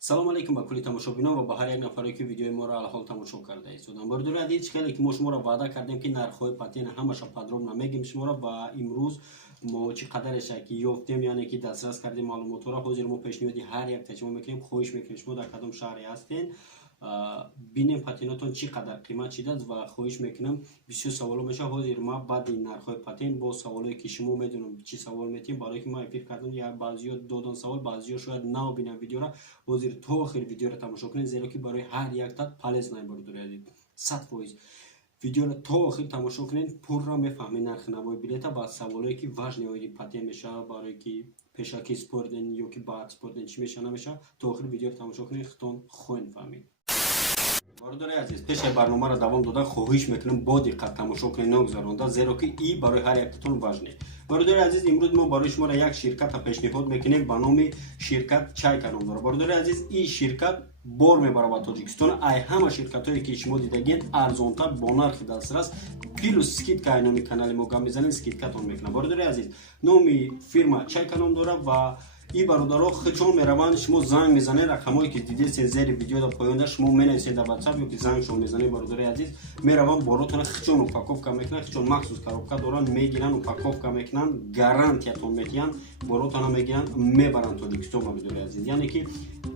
салом алейкум ба кулли тамошобинон ва ба ҳар як нафаре ки видеои моро алҳол тамошо кардаед. Бардори адид хеле ки мо шуморо ваъда кардем ки нархҳои патен ҳамаша подробно мегим шуморо ва имрӯз мо чӣ қадареша ки ёфтем, яъне ки дастрас кардем маълумотро. ҳозир мо пешниҳоди ҳар як шумо мекунем, хоҳиш мекунем шумо дар кадом шаҳре ҳастен бинем патенотон чӣ қадар қимат шидааст ва хоҳиш мекунам бисёр саволо мешавад. ҳозир ма баъди нархҳои патен бо саволое ки шумо медонам чӣ савол метем, барое ки ман фикр кардам як баъзиё додан савол, баъзиё шояд набинам видеоро. ҳозир то охир видеоро тамошо кунед, зеро ки барои ҳар яктан полезна бардоред. 100% видеоро то охир тамошо кунед, пурра мефаҳмед нархи навои билета ва саволое ки важнеои патен мешавад, барое ки пеша ки спорден ё ки баъд спорден чӣ меша намеша. То охир видеоро тамошо кунед, хитон хоҳед фаҳмид. Бардори азиз, пеши барномаро давом дода хоҳиш мекунам бо диққат тамошо кунед, нагузаронда, зеро ки и барои ҳар яктон важне. Бардори азиз, имрӯз мо барои шуморо як ширката пешниҳод мекунем ба номи ширкат Чайка ном дорад. Бардори азиз, ин ширкат бор мебарад ба Тоҷикистон. Ай ҳама ширкатое ки шумо дидагед арзонтар бо нархи дастрас плюс скидка. Ай номи канали мо гап мезанем, скидкатон мекунам. Бардори азиз, номи фирма Чайка ном дорад ва и бародаро хичон мераванд, шумо занг мезанед, рақамое ки дидед зери видеода поёнда шумо менависед дар WhatsApp ё ки зангшон мезанед. Бародари азиз, мераванд боротона хичон упаковка мекунанд, хичон махсус коробка доранд, мегиранд, упаковка мекунанд, гарантиятон метиҳанд, боротона мегиранд, мебаранд Тоҷикистон. Бародари азиз, яъне ки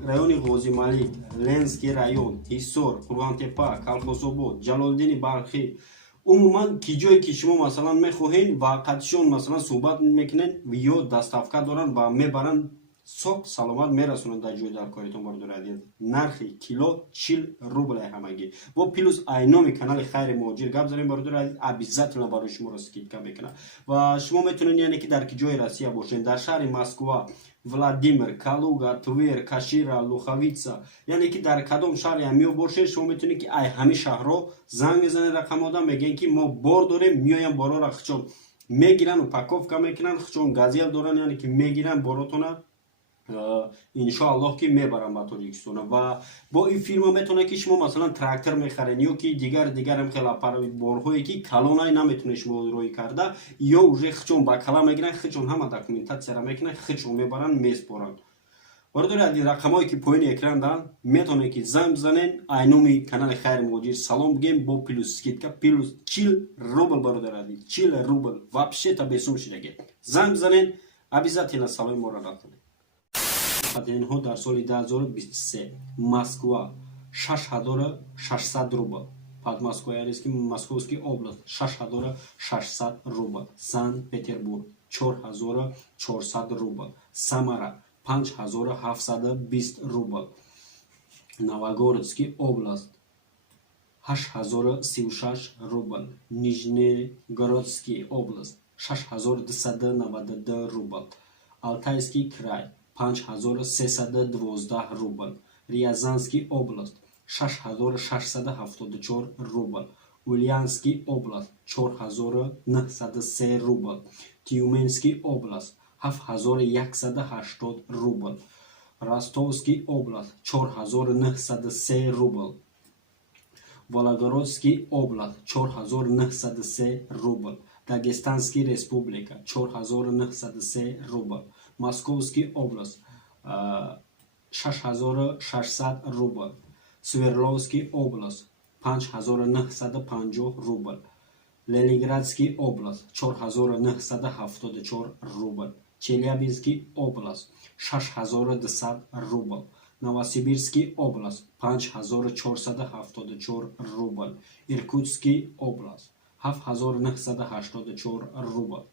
райони Ғозималик, Ленский район, Ҳисор, Қурбонтепа, Калхозобод, Ҷалолиддини Балхӣ, умуман ки ҷое ки шумо масалан мехоҳед ва қадшон масалан суҳбат мекунед ё доставка доранд ва мебаранд соҳ саломат мерасонанд дар ҷои дар коретон. Бардори азиз, нархи кило 40 рубл ҳамагӣ бо плюс айноми канали хайри муҳоҷир гап занем. Бардори азиз, обязательно барои шуморо скидка мекунад ва шумо метавонед, яъне ки дар ки ҷои Россия бошед, дар шаҳри Москва, Владимир, Калуга, Твер, Кашира, Луховица, яъне ки дар кадом шаҳри ҳамиё бошед, шумо метавонед ки ай ҳами шаҳрҳо занг мезанед, рақамода мегӯянд ки мо бор дорем, меоям борора хичон мегиранд, упаковка мекунанд, хичон газел доранд, яъне ки мегиранд боротона иншоаллоҳ ки мебарам ба Тоҷикистон. ва бо ин фирма метавонад ки шумо масалан трактор мехаред ё ки дигарам хеле борҳое ки калонай наметавонед шумо роҳӣ карда, ё уже хичон ба кала мегиранд, хичон ҳама документатсияра мекунанд, хичон мебаранд, меспоранд. Бардори азиз, рақамое ки поёни экран доранд, метавонед ки занг бизанед, айноми канали хайри муҳоҷир салом бигем бо плюс скидка плюс 40 рубл. Бардори азиз, 40 рубл вообще-то бесум шидагед. Занг бизанед, обязательно саломи моро рад кунед. Патенҳо дар соли 2023 Москва 6600 рубл, Подмосковье, Московский область 6600 рубл, Санкт-Петербург 4400 рубл, Самара 5720 рубл, Новогородский область 8036 рубл, Нижнегородский область 6292 рубл, Алтайский край 5312 рубл, Рязанский область 6674 рубл, Ульяновский область 4903 рубл, Тюменский область 7180 рубл, Ростовский область 4903 рубл, Волгоградский область 4903 рубл, Дагестанский республика 4903 рубл, Московский область 6600 рубл, Свердловский область 5950 рубл, Ленинградский область 4974 рубл, Челябинский область 6200 рубл, Новосибирский область 5474 рубл, Иркутский область 7984 рубл.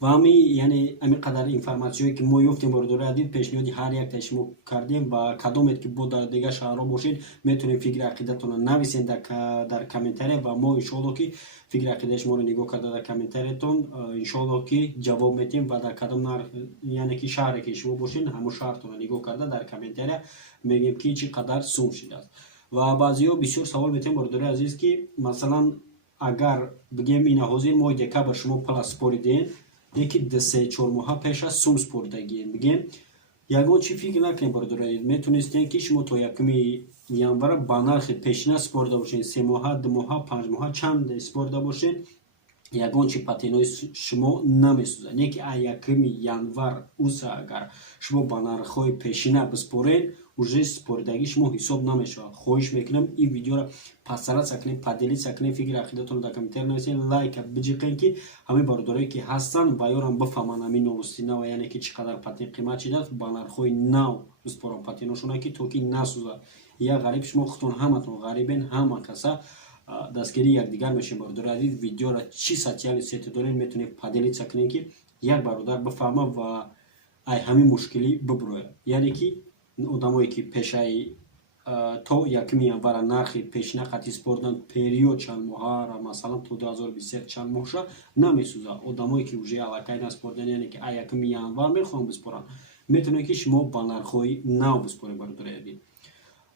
ва ами қадар информатсиёе ки мо ёфтем, бардори азиз, пешниҳоди ҳар якта шумо кардем ва кадомед ки бо дар дигар шаҳрҳо бошед, метавонед фикри ақидатонро нависед дар комментария ва мо иншоаллоҳ ки фикри ақидаи шуморо нигоҳ карда дар комментариятон иншоаллоҳ ки ҷавоб метиҳем ва дар кадом яъне ки шаҳре ки шумо бошед, ҳамон шаҳртонро нигоҳ карда дар комментария мегӯем ки чӣ қадар сум шидааст. ва баъзиҳо бисёр савол метиҳем, бардори азиз, ки масалан агар бигем ина ҳозир моҳи декабр шумо плас спориден, яки 3-4 моҳа пеша сум спордагием, бигем ягон чӣ фикр накунем. Бардори метонистем ки шумо то 1 январ ба нархи пешина спорда бошед, 3 моҳа, 2 моҳа, 5 моҳа чанд спорда бошед, ягон чи патентҳои шумо намесӯзад. Не ки 1 январ уса агар шумо ба нархҳои пешина биспоред, уже споридагӣ шумо ҳисоб намешавад. хоҳиш мекунам ин видеоро пасара сакнем, паделӣ сакнем, фикри ақидатонро дар комментар нависед, лайка биҷиқен ки ҳамаи бародарое ки ҳастанд ва ёрам бифаҳманд ҳамин новости нав, яъне ки чӣ қадар патент қимат шидааст, ба нархҳои нав биспорам патентҳошона, ки то ки насӯзад. Я ғариб шумо худтон ҳаматон ғарибен, ҳама каса дастгири якдигар мешавем. бародари азиз, видеоро чӣ социални сети дорем метавонем паделӣ сакнем ки як бародар бифаҳма ва ай ҳамин мушкилӣ бибурояд. яъне ки одамое ки пешаи то 1 январа нархи пешина қатъи спордан период чанд моҳара, масалан то 2023 чанд моҳша намесӯзад. одамое ки уже аллакай наспордан, яъне ки 1 январ мехоҳанд биспоранд, метавонед ки шумо ба нархҳои нав биспоред. бародари азиз,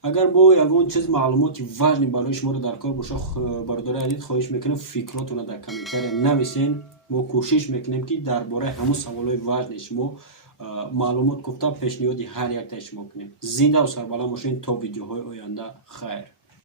агар бо ягон чиз маълумоти важни барои шуморо дар кор бошад, бародари азиз, хоҳиш мекунам фикротонро дар комментария нависен. мо кӯшиш мекунем ки дар бораи ҳамон саволҳои важни шумо маълумот гуфта пешниҳоди ҳар яктаи шумо кунем. Зинда ва сарбаланд бошед то видеоҳои оянда. хайр.